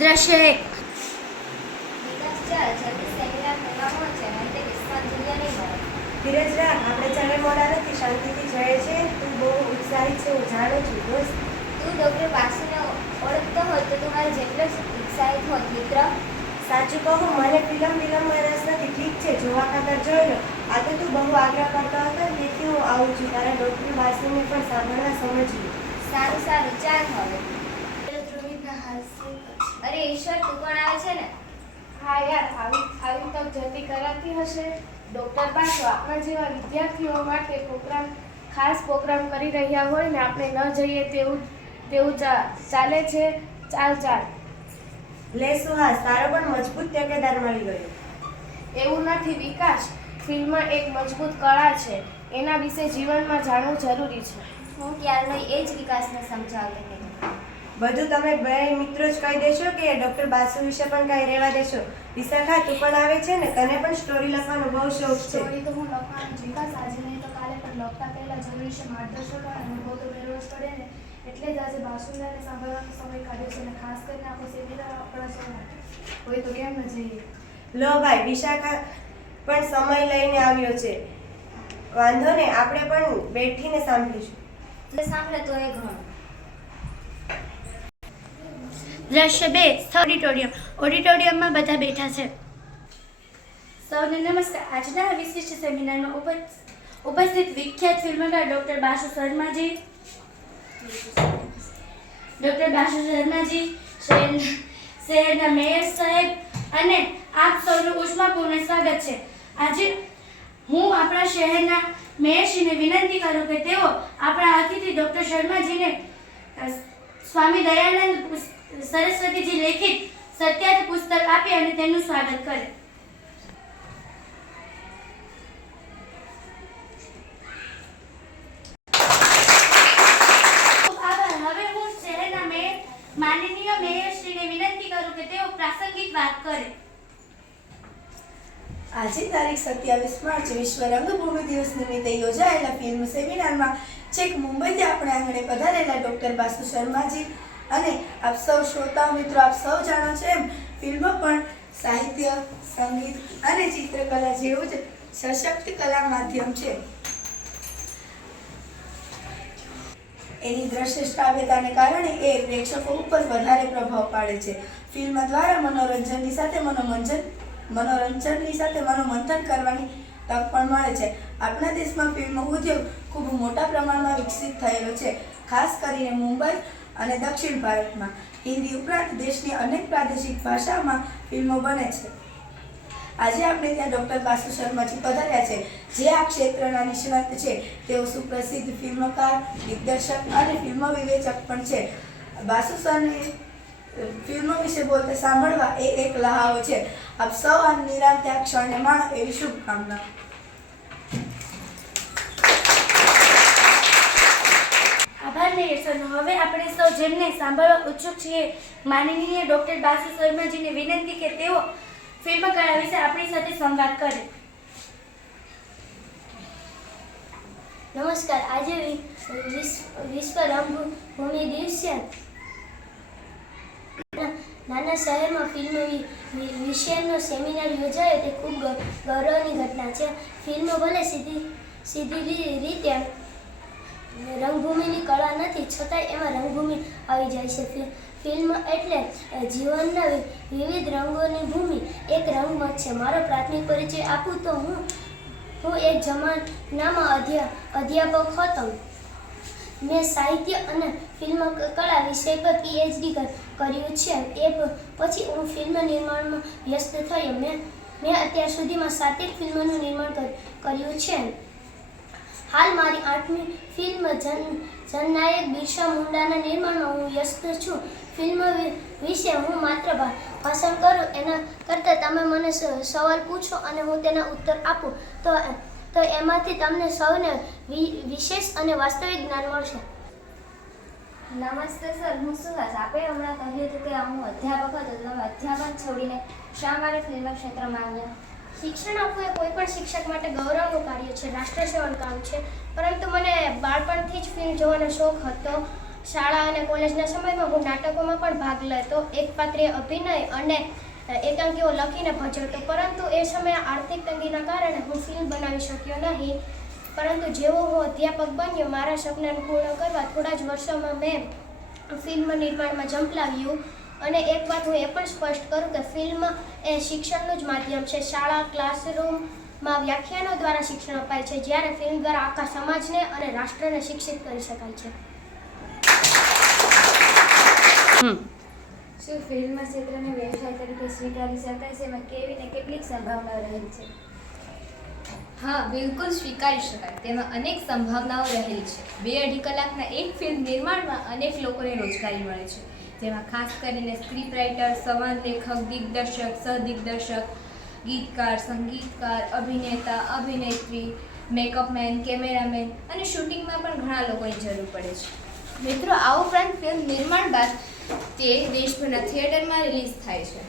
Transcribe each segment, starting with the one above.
દ્રશ્ય એક. ધીરજ રાખ, આપણે ચાલે મોડા નથી, શાંતિથી જઈએ છે. તું બહુ ઉત્સાહિત છે, હું જાણું છું દોસ્ત. તું ડૉક્ટર બાસુને ઓળખતો હોય તો તું મારે જેટલો જ ઉત્સાહિત હોત મિત્ર. સાચું કહું, મને ફિલ્મમાં રસ નથી. ઠીક છે, જોવા ખાતર જોઈ લો. આ તો તું બહુ આગ્રહ કરતો હતો, તેથી હું આવું છું. તારા ડૉક્ટર બાસુને પણ સાંભળવા સમજવું. સારું સારું, ચાલ હવે. અરે ઈશ્વર, તું પણ આવે છે ને? હા યાર, આવી તો જલ્દી કરાતી હશે. ડૉક્ટર બાસુ આપણા જેવા વિદ્યાર્થીઓ માટે ખાસ પ્રોગ્રામ કરી રહ્યા હોય ને આપણે ન જઈએ તેવું ચાલે છે. ચાલ. લે સુહાસ, તારો પણ મજબૂત ટેકેદાર મળી ગયો. એવું નથી વિકાસ, ફિલ્મ એક મજબૂત કળા છે. એના વિશે જીવનમાં જાણવું જરૂરી છે. હું ક્યારનો એ જ વિકાસને સમજાવતી હતી. બધું તમે બે મિત્રો જ કહી દેશો કે ડૉક્ટર બાસુ વિશે પણ કાંઈ રહેવા દેશો? વિશાખા, તું પણ આવે છે ને? તને પણ સ્ટોરી લખવાનો બહુ શોખ છે. સ્ટોરી તો હું લખવાનું વિકાસ આજે નહીં તો કાલે, પણ લખતા પહેલા જરૂરી છે માર્ગદર્શક અને અનુભવ તો મેળવવો જ પડે ને. એટલે જ આજે બાસુંદાને સાંભળવાનો સમય કાઢ્યો છે અને ખાસ કરીને આપણો સેમિનાર આપણા સૌ માટે હોય તો કેમ ન જઈએ. લો ભાઈ, વિશાખા પણ સમય લઈને આવ્યો છે. વાંધો ને, આપણે પણ બેઠીને સાંભળીશું. તું સાંભળે તો એ ઘણું. દ્રશ્ય 2. ઓડિટોરિયમ. ઓડિટોરિયમમાં બધા બેઠા છે. સૌને નમસ્કાર. આજના વિશિષ્ટ સેમિનારમાં ઉપસ્થિત વિખ્યાત ફિલ્મકાર ડૉક્ટર બાસુ શર્માજી, શહેરના મેયર સાહેબ અને આપ સૌનું ઉષ્માપૂર્ણ સ્વાગત છે. આજે હું આપણા શહેરના મેયરશ્રીને વિનંતી કરું કે તેઓ આપણા અતિથિ ડૉક્ટર શર્માજીને સ્વામી દયાનંદ સરસ્વતીજી લેખિત સત્યાર્થ પુસ્તક આપી અને તેમનું સ્વાગત કરે. હવે હું શહેરના માનનીય મેયરશ્રીને વિનંતી કરું કે તેઓ પ્રાસંગિક વાત કરે. આજે તારીખ 27 માર્ચ વિશ્વ રંગભૂમિ દિવસ નિમિત્તે યોજાયેલા ફિલ્મ સેમિનારમાં છેક મુંબઈથી આપણે આંગણે પધારેલા ડૉક્ટર બાસુ શર્માજી અને આપ સૌ શ્રોતા મિત્રો, આપ સૌ જાણો છો એમ ફિલ્મ પણ સાહિત્ય, સંગીત અને ચિત્રકલા જેવું જ સશક્ત કલા માધ્યમ છે. એની દ્રશ્ય શ્રાવ્યતાને કારણે એ પ્રેક્ષકો ઉપર વધારે પ્રભાવ પાડે છે. ફિલ્મ દ્વારા મનોરંજનની સાથે મનોમંથન કરવાની તક પણ મળે છે. આપણા દેશમાં ફિલ્મ ઉદ્યોગ ખૂબ મોટા પ્રમાણમાં વિકસિત થયેલો છે, ખાસ કરીને મુંબઈ અને દક્ષિણ ભારતમાં. હિન્દી ઉપરાંત દેશની અનેક પ્રાદેશિક ભાષામાં ફિલ્મો બને છે. આજે આપણે ત્યાં ડૉક્ટર બાસુ શર્માજી પધાર્યા છે, જે આ ક્ષેત્રના નિષ્ણાત છે. તેઓ સુપ્રસિદ્ધ ફિલ્મકાર, દિગ્દર્શક અને ફિલ્મ વિવેચક પણ છે. બાસુ સરની ફિલ્મો વિશે બોલતા સાંભળવા એ એક લહાવો છે. આપ સૌ આ નિરાંતે આ ક્ષણને માણો એવી શુભકામના. આભાર મેયરનો. હવે આપણે સૌ જેમને સાંભળવા ઉત્સુક છીએ, માનનીય ડૉક્ટર બાસુ શર્માજીને વિનંતી કે તેઓ ફિલ્મકલા વિશે આપણી સાથે સંવાદ કરે. નમસ્કાર. આજે વિશ્વ રંગભૂમિ દિવસ છે. નાના શહેરમાં ફિલ્મ વિષયનો સેમિનાર યોજાયો તે ખૂબ ગૌરવની ઘટના છે. ફિલ્મ ભલે સીધી રીતે રંગભૂમિની કળા નથી, છતાં એમાં રંગભૂમિ આવી જાય છે. ફિલ્મ એટલે જીવનના વિવિધ રંગોની ભૂમિ, એક રંગમંચ છે. મારો પ્રાથમિક પરિચય આપું તો હું એક જમાનામાં અધ્યાપક હતો. મેં સાહિત્ય અને ફિલ્મ કલા વિષય પર PhD કર્યું છે. એ પછી હું ફિલ્મ નિર્માણમાં વ્યસ્ત થયો. મેં અત્યાર સુધીમાં 7 ફિલ્મોનું નિર્માણ કર્યું છે. હાલ મારી 8મી ફિલ્મ જનનાયક બિરસા મુંડાના નિર્માણમાં હું વ્યસ્ત છું. ફિલ્મ વિશે હું માત્ર ભાષણ કરું એના કરતાં તમે મને સવાલ પૂછો અને હું તેના ઉત્તર આપું તો એમાંથી તમને સૌને વિશેષ અને વાસ્તવિક જ્ઞાન મળશે. નમસ્તે સર, હું સુહાસ. આપે હમણાં કહ્યું હતું કે હું અધ્યાપક હતો, તો તમે અધ્યાપન છોડીને શા માટે ફિલ્મ ક્ષેત્રમાં આવ્યા? શિક્ષણ આપવું એ કોઈ પણ શિક્ષક માટે ગૌરવનું કાર્ય છે, રાષ્ટ્ર સેવાનું કામ છે. પરંતુ મને બાળપણથી જ ફિલ્મ જોવાનો શોખ હતો. શાળા અને કોલેજના સમયમાં હું નાટકોમાં પણ ભાગ લેતો, એક પાત્રીય અભિનય અને એકાંકીઓ લખીને ભજવતો, પરંતુ એ સમયે આર્થિક તંગીના કારણે હું ફિલ્મ બનાવી શક્યો નહીં. પરંતુ જેવો હું અધ્યાપક બન્યો, મારા સપનાને પૂર્ણ કરવા થોડા જ વર્ષોમાં મેં ફિલ્મ નિર્માણમાં ઝંપલાવ્યું. અને એક વાત હું એ પણ સ્પષ્ટ કરું કે ફિલ્મ એ શિક્ષણનું જ માધ્યમ છે. શાળા ક્લાસરૂમમાં વ્યાખ્યાનો દ્વારા શિક્ષણ અપાય છે, જ્યારે ફિલ્મ દ્વારા આખા સમાજને અને રાષ્ટ્રને શિક્ષિત કરી શકાય છે. શું ફિલ્મ ક્ષેત્રને વ્યવસાય તરીકે સ્વીકારી શકાય છે? એમાં કેવી ને કેટલીક સંભાવનાઓ રહેલી છે? હા, બિલકુલ સ્વીકારી શકાય. તેમાં અનેક સંભાવનાઓ રહેલી છે. 2-2.5 કલાકના એક ફિલ્મ નિર્માણમાં અનેક લોકોને રોજગારી મળે છે. જેમાં ખાસ કરીને સ્ક્રિપ્ટ રાઇટર, સંવાદ લેખક, દિગ્દર્શક, સહદિગ્દર્શક, ગીતકાર, સંગીતકાર, અભિનેતા, અભિનેત્રી, મેકઅપમેન, કેમેરામેન અને શૂટિંગમાં પણ ઘણા લોકોની જરૂર પડે છે. મિત્રો, આ ઉપરાંત ફિલ્મ નિર્માણ બાદ તે દેશભરના થિયેટરમાં રિલીઝ થાય છે.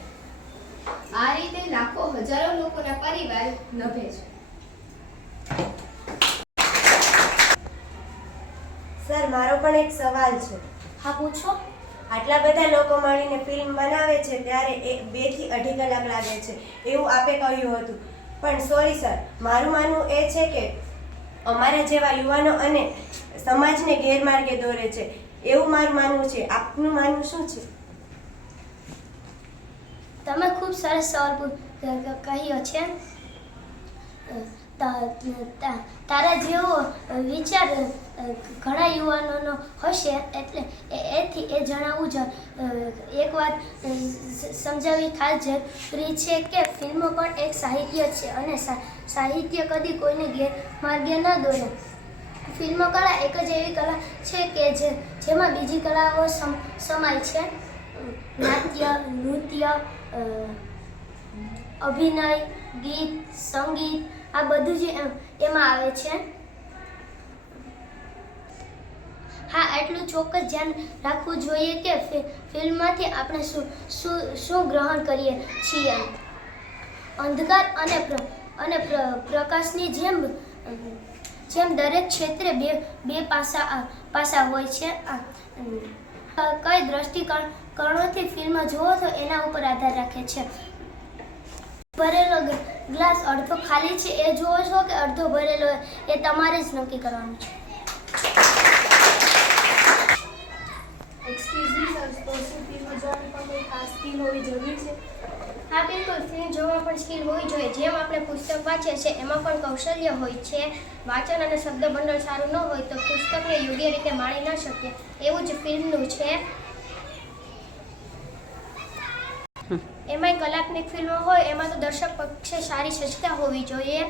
આ રીતે લાખો હજારો લોકોના પરિવાર નભે છે. સર, મારો પણ એક સવાલ છે. હા, પૂછો. આટલા બધા લોકો મળીને ફિલ્મ બનાવે છે ત્યારે 2 થી 2.5 કલાક લાગે છે એવું આપે કહ્યું હતું. પણ સોરી સર, મારું માનવું એ છે કે અમારા જેવા યુવાનો અને સમાજને ગેરમાર્ગે દોરે છે એવું મારું માનવું છે. આપનું માનવું શું છે? તમે ખૂબ સરસ સવાલ કહ્યો છે. તારા જેવો વિચાર ઘણા યુવાનોનો હશે, એટલે એ જણાવવું એક વાત સમજાવવી ખાસ જરૂરી છે કે ફિલ્મો પણ એક સાહિત્ય છે અને સાહિત્ય કદી કોઈને ગેરમાર્ગે ન દોરે. ફિલ્મ કળા એક જ એવી કલા છે કે જેમાં બીજી કલાઓ સમાય છે. નાટ્ય, નૃત્ય, અભિનય, ગીત, સંગીત, આ બધું જ એમાં આવે છે. હા, એટલું ચોક્કસ ધ્યાન રાખવું જોઈએ કે ફિલ્મમાંથી આપણે શું ગ્રહણ કરીએ છીએ. અંધકાર અને પ્રકાશની જેમ દરેક ક્ષેત્રે બે પાસા હોય છે. કઈ દ્રષ્ટિકોણથી ફિલ્મ જોવો છો એના ઉપર આધાર રાખે છે. ભરેલો ગ્લાસ અડધો ખાલી છે એ જોવો છો કે અડધો ભરેલો એ તમારે જ નક્કી કરવાનું છે. એક્સક્યુઝ મી સર, તો શું ફિલ્મ જોવાની પણ કોઈ ખાસ સ્કિલ હોવી જરૂરી છે? હા, બિલકુલ. ફિલ્મ જોવામાં પણ સ્કિલ હોવી જોઈએ. જેમ આપણે પુસ્તક વાંચીએ છીએ એમાં પણ કૌશલ્ય હોય છે. વાંચન અને શબ્દ ભંડોળ સારું ન હોય તો પુસ્તકને યોગ્ય રીતે માણી ન શકીએ. એવું જ ફિલ્મનું છે. એમાંય કલાત્મક ફિલ્મો હોય એમાં તો દર્શક પક્ષે સારી સજ્જતા હોવી જોઈએ.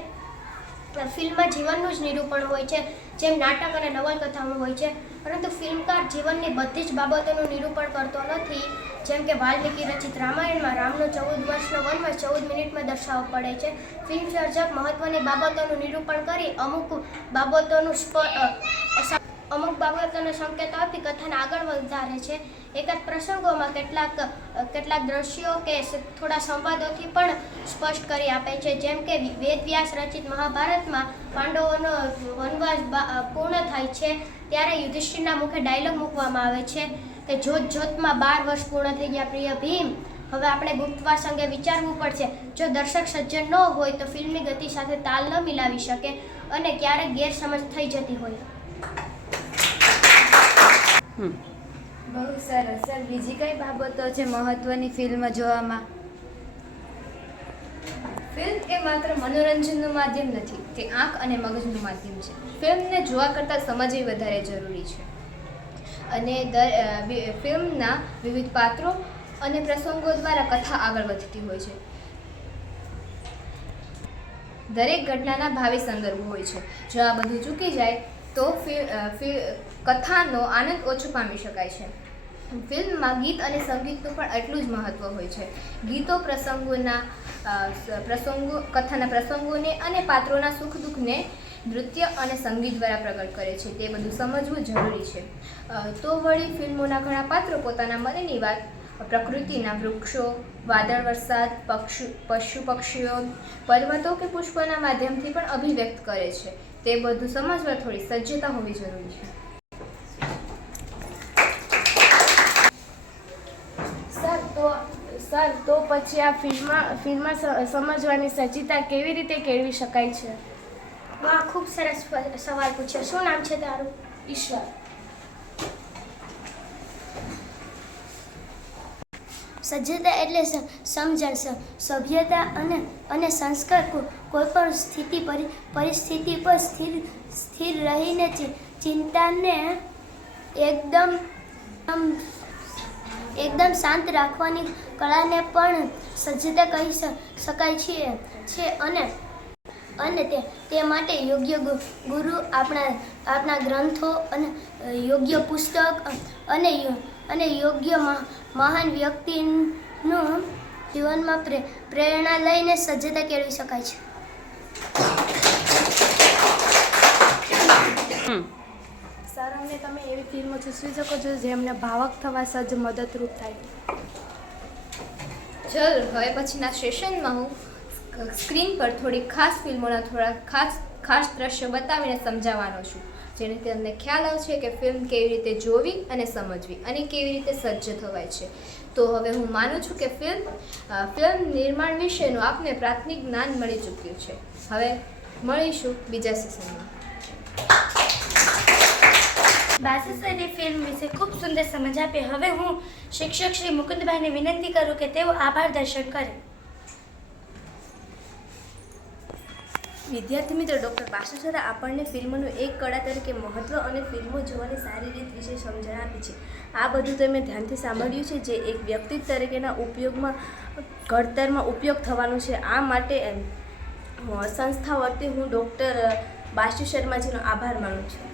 ફિલ્મમાં જીવનનું જ નિરૂપણ હોય છે, જેમ નાટક અને નવલકથામાં હોય છે. પરંતુ ફિલ્મકાર જીવનની બધી જ બાબતોનું નિરૂપણ કરતો નથી. જેમ કે વાલ્મીકી રચિત રામાયણમાં રામનો 14 વર્ષનો વનવાસ 14 મિનિટમાં દર્શાવવો પડે છે. ફિલ્મ સર્જક મહત્વની બાબતોનું નિરૂપણ કરી અમુક બાબતોનો સંકેત આપી કથાને આગળ વધારે છે. એકાદ પ્રસંગોમાં કેટલાક દ્રશ્યો કે થોડા સંવાદોથી પણ સ્પષ્ટ કરી આપે છે. જેમ કે વેદવ્યાસ રચિત મહાભારતમાં પાંડવોનો વનવાસ પૂર્ણ થાય છે ત્યારે યુધિષ્ઠિરના મુખે ડાયલોગ મૂકવામાં આવે છે કે જોતમાં 12 વર્ષ પૂર્ણ થઈ ગયા પ્રિય ભીમ. હવે આપણે ગુપ્તવાસ અંગે વિચારવું પડશે. જો દર્શક સજ્જન ન હોય તો ફિલ્મની ગતિ સાથે તાલ ન મિલાવી શકે અને ક્યારેક ગેરસમજ થઈ જતી હોય. બહુ સરસ. સર, બીજી કઈ બાબતો છે મહત્વની ફિલ્મ જોવામાં? ફિલ્મ એ માત્ર મનોરંજનનું માધ્યમ નથી, તે આંખ અને મગજનું માધ્યમ છે. ફિલ્મને જોવા કરતાં સમજવી વધારે જરૂરી છે. અને ફિલ્મના વિવિધ પાત્રો અને પ્રસંગો દ્વારા કથા આગળ વધતી હોય છે. દરેક ઘટનાના ભાવિ સંદર્ભ હોય છે. જો આ બધું ચૂકી જાય તો કથાનો આનંદ ઓછો પામી શકાય છે. ફિલ્મમાં ગીત અને સંગીતનું પણ એટલું જ મહત્ત્વ હોય છે. ગીતો કથાના પ્રસંગોને અને પાત્રોના સુખ દુઃખને નૃત્ય અને સંગીત દ્વારા પ્રગટ કરે છે. તે બધું સમજવું જરૂરી છે. તો વળી ફિલ્મોના ઘણા પાત્રો પોતાના મનની વાત પ્રકૃતિના વૃક્ષો, વાદળ, વરસાદ, પશુ પક્ષીઓ, પર્વતો કે પુષ્પોના માધ્યમથી પણ અભિવ્યક્ત કરે છે. તે બધું સમજવા થોડી સજ્જતા હોવી જરૂરી છે. સર તો પછી આ ફિલ્મમાં સમજવાની સજ્જતા કેવી રીતે કેળવી શકાય છે? વાહ, ખૂબ સરસ સવાલ પૂછ્યો. શું નામ છે તારું? ઈશ્વર. સજ્જતા એટલે સમજણ, સભ્યતા અને સંસ્કાર. કોઈ પણ પરિસ્થિતિ પર સ્થિર રહીને ચિંતાને એકદમ શાંત રાખવાની કળાને પણ સજ્જતા કહી શકાય છે. અને તે માટે યોગ્ય ગુરુ, આપણા ગ્રંથો અને યોગ્ય પુસ્તક અને યોગ્ય મહાન વ્યક્તિનું જીવનમાં પ્રેરણા લઈને સજ્જતા કેળવી શકાય છે. સર, અમને તમે એવી ફિલ્મો સૂચવી શકો છો જેમને ભાવક થવા સજ્જ મદદરૂપ થાય? જરૂર. હવે પછીના સેશનમાં હું સ્ક્રીન પર થોડી ખાસ ફિલ્મોના થોડા ખાસ દ્રશ્યો બતાવીને સમજાવવાનો છું, જેનાથી તમને ખ્યાલ આવશે કે ફિલ્મ કેવી રીતે જોવી અને સમજવી અને કેવી રીતે સજ્જ થવાય છે. તો હવે હું માનું છું કે ફિલ્મ નિર્માણ વિશેનું આપને પ્રાથમિક જ્ઞાન મળી ચૂક્યું છે. હવે મળીશું બીજા સેશનમાં. બાસુ સરે ફિલ્મ વિશે ખૂબ સુંદર સમજ આપી. હવે હું શિક્ષક શ્રી મુકુંદભાઈને વિનંતી કરું કે તેઓ આભાર દર્શન કરે. વિદ્યાર્થી મિત્રો, ડૉક્ટર બાસુ સરે આપણને ફિલ્મનું એક કળા તરીકે મહત્ત્વ અને ફિલ્મો જોવાની સારી રીત વિશે સમજણ આપી છે. આ બધું તમે ધ્યાનથી સાંભળ્યું છે, જે એક વ્યક્તિ તરીકેના ઉપયોગમાં ઘડતરમાં ઉપયોગ થવાનું છે. આ માટે સંસ્થા વતી હું ડૉક્ટર બાસુ શર્માજીનો આભાર માનું છું.